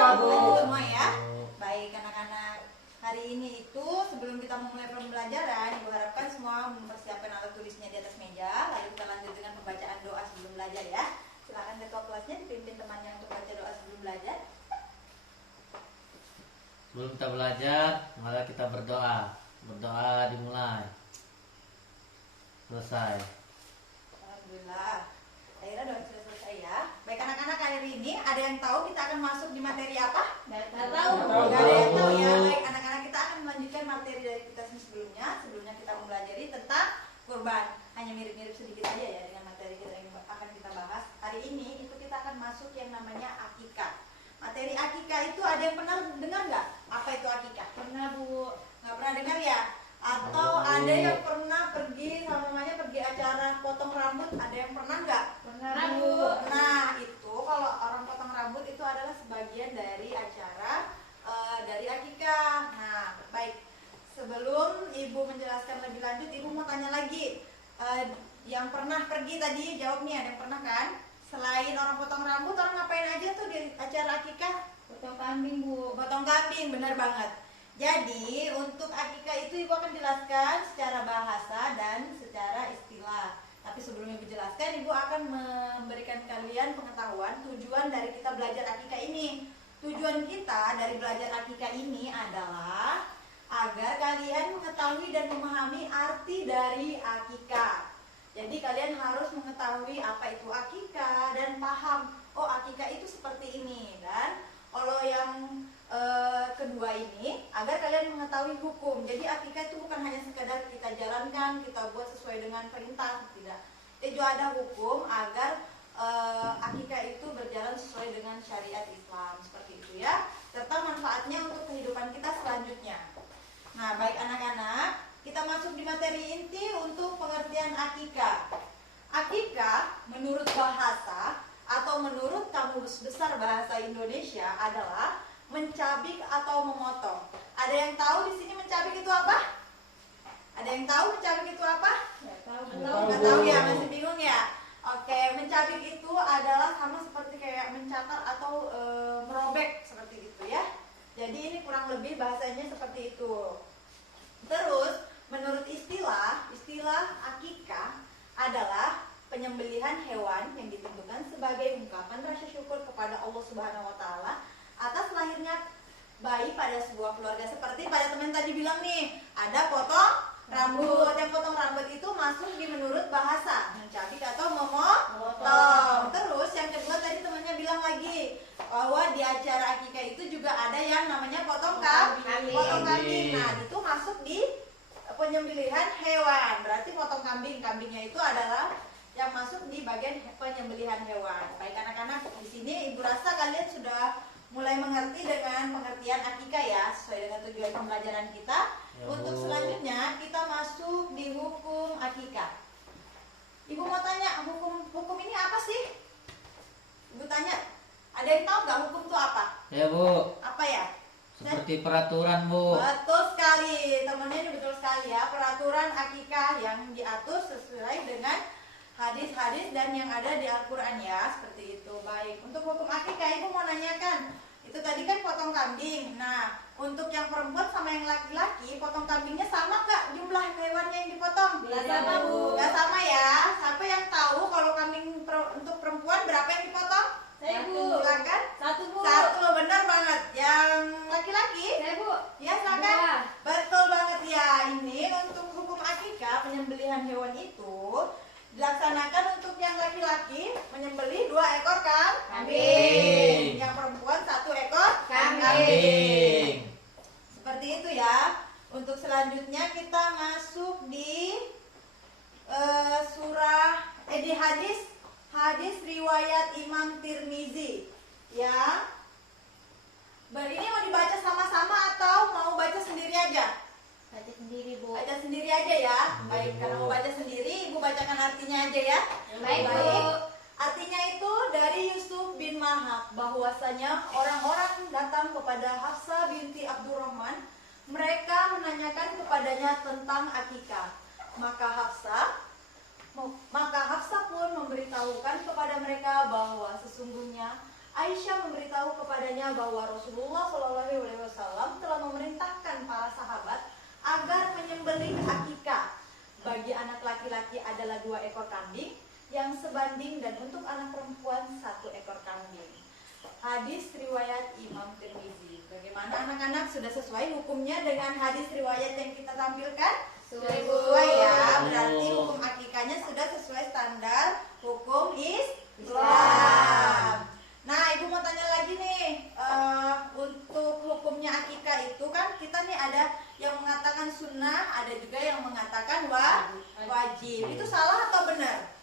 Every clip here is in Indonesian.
semua ya. Baik anak-anak, hari ini itu sebelum kita memulai pembelajaran, Ibu harapkan semua mempersiapkan alat tulisnya di atas meja. Lalu kita lanjut dengan pembacaan doa sebelum belajar ya. Silakan ketua kelasnya dipimpin temannya untuk baca doa sebelum belajar. Sebelum kita belajar, mari kita berdoa. Berdoa dimulai. Selesai. Alhamdulillah. Akhirnya doa sudah selesai ya. Baik anak-anak, hari ini ada yang tahu kita akan masuk di materi apa? Nggak tahu. Nggak ada yang tahu ya. Baik anak-anak, kita akan melanjutkan materi dari kita sebelumnya. Sebelumnya kita mempelajari tentang kurban. Hanya mirip-mirip sedikit aja ya dengan materi kita yang akan kita bahas. Hari ini itu kita akan masuk yang namanya akikah. Materi akikah itu ada yang pernah dengar nggak? Apa itu akikah? Pernah Bu. Nggak pernah dengar ya? Atau ada yang pernah pergi sama mamanya pergi acara potong rambut? Ada yang pernah nggak? Pernah Bu. Nah itu kalau orang potong rambut itu adalah sebagian dari acara dari akikah. Nah baik, sebelum Ibu menjelaskan lebih lanjut, Ibu mau tanya lagi. Yang pernah pergi tadi jawab nih, ada yang pernah kan? Selain orang potong rambut, orang ngapain aja tuh di acara akikah? Potong kambing Bu. Potong kambing, benar banget. Jadi untuk akikah itu Ibu akan jelaskan secara bahasa dan secara istilah. Tapi sebelum Ibu jelaskan, Ibu akan memberikan kalian pengetahuan tujuan dari kita belajar akikah ini. Tujuan kita dari belajar akikah ini adalah agar kalian mengetahui dan memahami arti dari akikah. Jadi kalian harus mengetahui apa itu akikah dan paham, oh akikah itu seperti ini. Dan kalau yang kedua ini, agar kalian mengetahui hukum. Jadi akikah itu bukan hanya sekedar kita jalankan, kita buat sesuai dengan perintah, tidak. Itu ada hukum agar akikah itu berjalan sesuai dengan syariat Islam, seperti itu ya. Serta manfaatnya untuk kehidupan kita selanjutnya. Nah, baik anak-anak, kita masuk di materi inti untuk pengertian akikah. Akikah menurut bahasa atau menurut Kamus Besar Bahasa Indonesia adalah mencabik atau memotong. Ada yang tahu di sini mencabik itu apa? Ada yang tahu mencabik itu apa? Nggak tahu Bu. Nggak tahu ya, masih bingung ya? Oke, mencabik itu adalah sama seperti kayak mencatat atau merobek seperti itu ya. Jadi ini kurang lebih bahasanya seperti itu. Terus menurut istilah akikah adalah penyembelihan hewan yang ditentukan sebagai ungkapan rasa syukur kepada Allah Subhanahu wa taala atas lahirnya bayi pada sebuah keluarga. Seperti pada teman tadi bilang nih, ada potong rambut. Yang potong rambut itu masuk di menurut bahasa, mencabik atau memotong. Terus yang kedua tadi temannya bilang lagi bahwa di acara akikah itu juga ada yang namanya potong kambing. Nah, itu masuk di penyembelihan hewan. Berarti potong kambingnya itu adalah yang masuk di bagian penyembelihan hewan. Baik anak-anak, di sini Ibu rasa kalian sudah mulai mengerti dengan pengertian akikah ya, sesuai dengan tujuan pembelajaran kita. Ya, Untuk Bu. selanjutnya kita masuk di hukum akikah. Ibu mau tanya, hukum ini apa sih? Ibu tanya, ada yang tahu nggak hukum itu apa? Ya Bu, Apa ya? seperti peraturan Bu. Betul sekali, temennya ini betul sekali ya. Peraturan akikah yang diatur sesuai dengan hadis-hadis dan yang ada di Al-Quran ya, seperti itu. Baik, untuk hukum akikah Ibu mau nanyakan, itu tadi kan potong kambing. Nah, untuk yang perempuan sama yang laki-laki, potong kambingnya sama gak jumlah hewannya yang dipotong? Nggak sama, Bu. Nggak sama ya. Siapa yang tahu kalau kambing untuk perempuan berapa yang dipotong? Saya Bu. Silakan. Satu Bu. Satu, benar banget. Yang laki-laki? Saya Bu. Ya, silakan. Dua. Betul banget ya. Ini untuk hukum akikah, penyembelihan hewan itu dilaksanakan untuk yang laki-laki menyembelih 2 ekor Kambing. yang perempuan 1 ekor Kambing. Seperti itu ya. Untuk selanjutnya kita masuk di di hadis riwayat Imam Tirmizi ya. Ini mau dibaca sama-sama atau mau baca sendiri aja? Baca sendiri Bu. Baca sendiri aja ya. Baik, karena mau baca sendiri, Ibu bacakan artinya aja ya. Baik, Bu. Artinya itu dari Yusuf bin Mahab, bahwasanya orang-orang datang kepada Hafsah binti Abdurrahman. Mereka menanyakan kepadanya tentang akikah. Maka Hafsah pun memberitahukan kepada mereka bahwa sesungguhnya Aisyah memberitahu kepadanya adanya bahwa Rasulullah SAW telah memerintahkan para sahabat agar menyembelih akikah. Bagi anak laki-laki adalah 2 ekor kambing yang sebanding, dan untuk anak perempuan 1 ekor kambing. Hadis riwayat Imam Tirmizi. Bagaimana anak-anak, sudah sesuai hukumnya dengan hadis riwayat yang kita tampilkan? Sesuai ya, berarti hukum akikahnya sudah sesuai standar hukum Islam. Nah, ibu mau tanya lagi nih, untuk hukumnya akikah itu kan kita nih ada yang mengatakan sunnah, ada juga yang mengatakan wajib. Itu salah atau benar?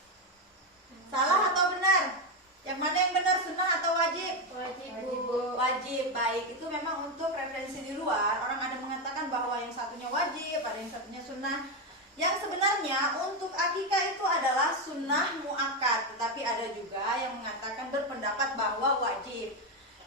Salah atau benar? Yang mana yang benar, sunnah atau wajib? Wajib, Bu. Wajib. Baik, itu memang untuk referensi di luar. Orang ada mengatakan bahwa yang satunya wajib, ada yang satunya sunnah. Yang sebenarnya untuk akikah itu adalah sunnah muakkad, tetapi ada juga yang mengatakan berpendapat bahwa wajib.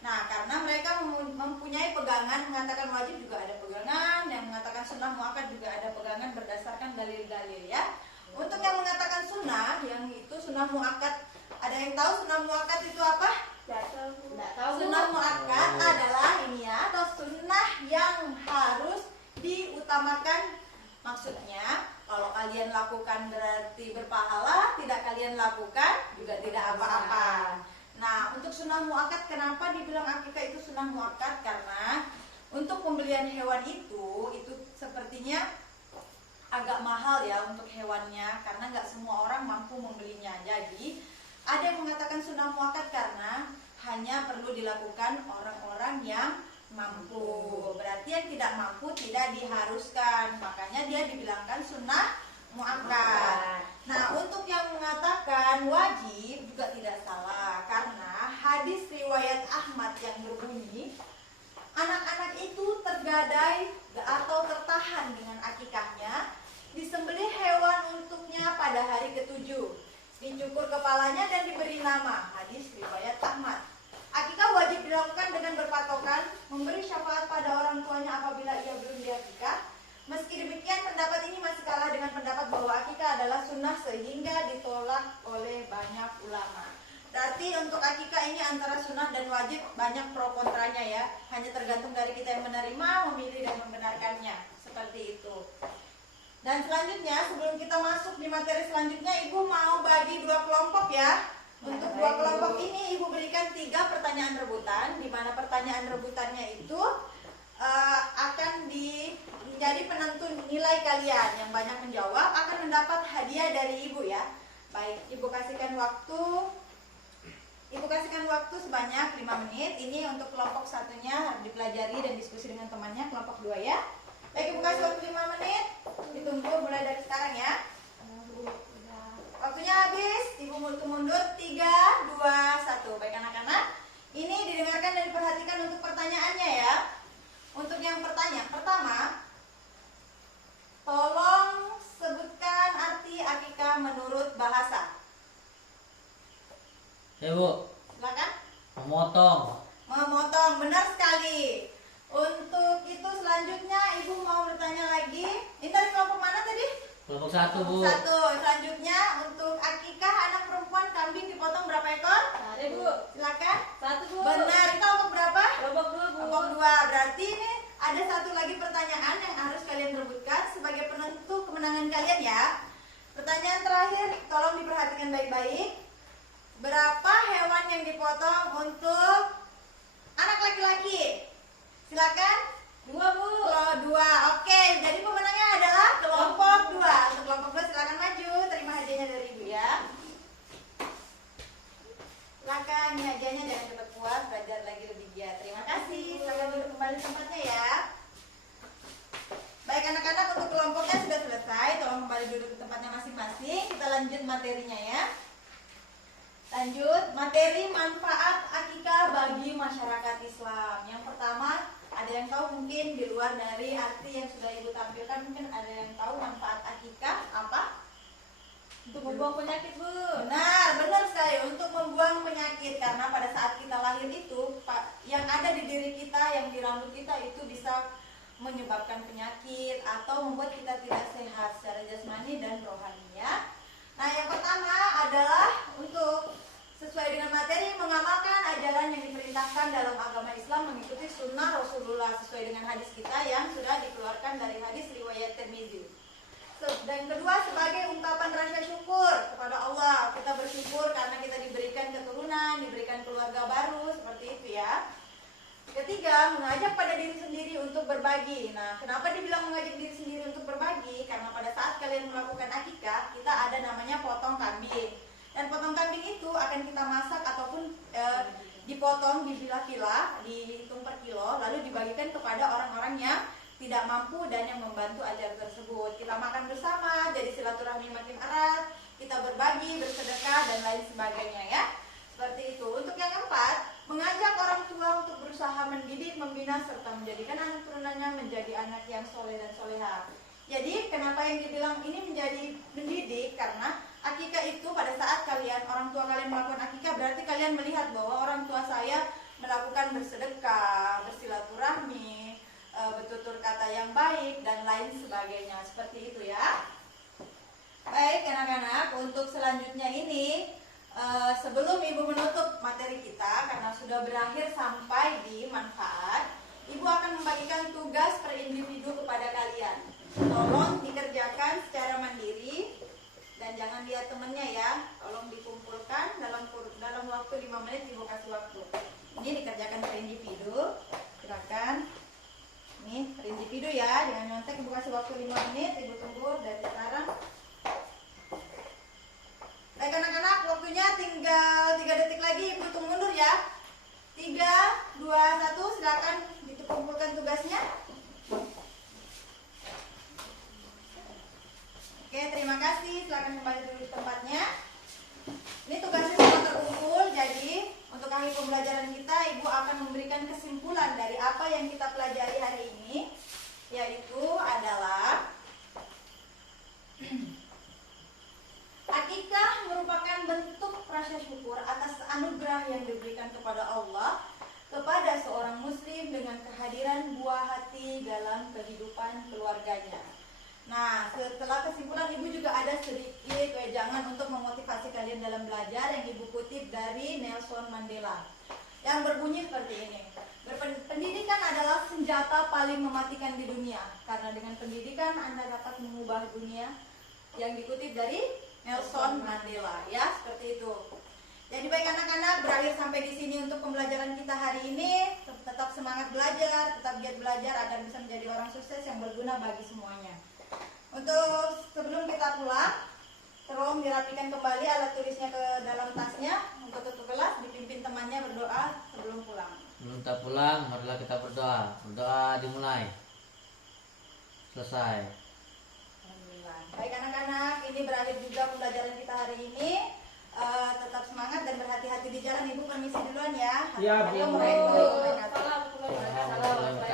Nah, karena mereka mempunyai pegangan mengatakan wajib, juga ada pegangan yang mengatakan sunnah muakkad, juga ada pegangan berdasarkan dalil-dalil ya. Untuk yang mengatakan sunnah, yang itu sunnah muakkad, ada yang tahu sunnah muakkad itu apa? Enggak tahu, Bu. Sunnah muakkad adalah ini ya, atau sunnah yang harus diutamakan. Maksudnya, kalau kalian lakukan berarti berpahala, tidak kalian lakukan juga tidak apa-apa. Nah, untuk sunnah muakkad, kenapa dibilang akikah itu sunnah muakkad? Karena untuk pembelian hewan itu sepertinya agak mahal ya untuk hewannya, karena nggak semua orang mampu membelinya. Jadi ada yang mengatakan sunnah muakkad karena hanya perlu dilakukan orang-orang yang mampu. Berarti yang tidak mampu tidak diharuskan, makanya dia dibilangkan sunnah muakkad. Nah, untuk yang mengatakan wajib juga tidak salah, karena hadis riwayat Ahmad yang berbunyi anak-anak itu tergadai atau tertahan dengan akikahnya, disembelih hewan untuknya pada hari ke-7, dicukur kepalanya dan diberi nama. Hadis riwayat Ahmad. Akikah wajib dilakukan dengan berpatokan memberi syafaat pada orang tuanya apabila ia belum diakikah. Meski demikian, pendapat ini masih kalah dengan pendapat bahwa akikah adalah sunnah sehingga ditolak oleh banyak ulama. Berarti untuk akikah ini antara sunnah dan wajib banyak pro kontranya ya. Hanya tergantung dari kita yang menerima, memilih dan membenarkannya. Seperti itu. Dan selanjutnya, sebelum kita masuk di materi selanjutnya, Ibu mau bagi 2 kelompok ya. Untuk 2 kelompok ini Ibu berikan 3 pertanyaan rebutan, di mana pertanyaan rebutannya itu akan menjadi penentu nilai kalian. Yang banyak menjawab akan mendapat hadiah dari Ibu ya. Baik, Ibu kasihkan waktu sebanyak 5 menit. Ini untuk kelompok satunya harus dipelajari dan diskusi dengan temannya, kelompok 2 ya. Baik, Ibu kasih waktu 5 menit. Ditunggu mulai dari sekarang ya. Waktunya habis, Ibu mundur 3, 2, 1. Baik anak-anak, ini didengarkan dan diperhatikan untuk pertanyaannya ya. Untuk yang pertama, tolong sebutkan arti akikah menurut bahasa. Ya Bu, Silakan. memotong. Benar sekali. Untuk itu selanjutnya Ibu mau bertanya lagi. Ini dari kelompok mana tadi? Kelompok 1 Bu. 1. Selanjutnya untuk akikah anak perempuan kambing dipotong berapa ekor? 1, Bu. Silakan. 1, Bu. Benar. Ini kelompok berapa? Kelompok 2, Bu. Kelompok 2. Berarti ini ada 1 lagi pertanyaan yang harus kalian rebutkan sebagai penentu kemenangan kalian ya. Pertanyaan terakhir, tolong diperhatikan baik-baik. Berapa hewan yang dipotong untuk anak laki-laki? Silakan. 2, Bu. 2. Oke, jadi pemenangnya adalah kelompok 2. Untuk kelompok 2 silakan maju, terima hadiahnya dari Ibu ya. Silakan, ini hadiahnya, jangan cepat puas, belajar lagi lebih giat. Terima kasih. Silakan duduk kembali di tempatnya ya. Baik anak-anak, untuk kelompoknya sudah selesai. Tolong kembali duduk di tempatnya masing-masing. Kita lanjut materinya ya. Lanjut materi manfaat akikah bagi masyarakat Islam. Yang pertama, ada yang tahu mungkin di luar dari arti yang sudah Ibu tampilkan, mungkin ada yang tahu manfaat akikah apa? Untuk membuang penyakit, Bu. Benar sekali, untuk membuang penyakit. Karena pada saat kita lahir itu, yang ada di diri kita, yang di rambut kita itu bisa menyebabkan penyakit atau membuat kita tidak sehat secara jasmani dan rohani ya. Nah, yang pertama adalah untuk sesuai dengan materi mengamalkan ajaran yang diperintahkan dalam agama Islam, mengikuti sunnah Rasulullah sesuai dengan hadis kita yang sudah dikeluarkan dari hadis riwayat Tirmidzi. Dan kedua, sebagai ungkapan rasa syukur kepada Allah. Kita bersyukur karena kita diberikan keturunan, diberikan keluarga baru, seperti itu ya. Ketiga, mengajak pada diri sendiri untuk berbagi. Nah, kenapa dibilang mengajak diri sendiri untuk berbagi? Karena pada saat kalian melakukan akikah, kita ada namanya potong kambing. Dan potong kambing itu akan kita masak ataupun dipotong, dipilah-pilah, dihitung per kilo, lalu dibagikan kepada orang-orang yang tidak mampu dan yang membantu acara tersebut. Kita makan bersama, jadi silaturahmi makin erat, kita berbagi, bersedekah, dan lain sebagainya ya. Seperti itu. Untuk yang keempat, mengajak orang tua untuk berusaha mendidik, membina, serta menjadikan anak turunannya menjadi anak yang soleh dan soleha. Jadi kenapa yang dibilang ini menjadi mendidik? Karena akikah itu pada saat orang tua kalian melakukan akikah, berarti kalian melihat bahwa orang tua saya melakukan bersedekah, bersilaturahmi, bertutur kata yang baik, dan lain sebagainya. Seperti itu ya. Baik anak-anak, untuk selanjutnya ini sebelum ibu menutup materi kita karena sudah berakhir sampai di manfaat, ibu akan membagikan tugas per individu kepada kalian. Tolong dikerjakan secara mandiri dan jangan lihat temennya ya. Tolong dikumpulkan dalam waktu 5 menit, ibu kasih waktu. Ini dikerjakan per individu. Silakan. Ini per individu ya, jangan nyontek. Ibu kasih waktu 5 menit, ibu tunggu dari sekarang. Baik anak-anak, waktunya tinggal 3 detik lagi, ibu hitung mundur ya. 3, 2, 1, silakan dikumpulkan tugasnya. Oke, terima kasih. Silakan kembali dulu di tempatnya. Ini tugasnya sudah terkumpul, jadi untuk akhir pembelajaran kita, ibu akan memberikan kesimpulan dari apa yang kita pelajari hari ini, yaitu adalah akikah merupakan bentuk rasa syukur atas anugerah yang diberikan kepada Allah kepada seorang muslim dengan kehadiran buah hati dalam kehidupan keluarganya. Nah, setelah kesimpulan ibu juga ada sedikit wejangan untuk memotivasi kalian dalam belajar yang ibu kutip dari Nelson Mandela yang berbunyi seperti ini. Pendidikan adalah senjata paling mematikan di dunia, karena dengan pendidikan Anda dapat mengubah dunia. Yang dikutip dari Nelson Mandela ya, seperti itu. Jadi baik anak-anak, berakhir sampai di sini untuk pembelajaran kita hari ini. Tetap semangat belajar, tetap giat belajar agar bisa menjadi orang sukses yang berguna bagi semuanya. Untuk sebelum kita pulang, tolong dirapikan kembali alat tulisnya ke dalam tasnya. Untuk tutup kelas, dipimpin temannya berdoa sebelum pulang. Sebelum kita pulang, marilah kita berdoa. Berdoa dimulai. Selesai. Alhamdulillah. Baik anak-anak, ini berakhir juga pembelajaran kita hari ini. Tetap semangat dan berhati-hati di jalan. Ibu permisi duluan ya. Iya, Bu. Assalamualaikum warahmatullahi wabarakatuh. Salam.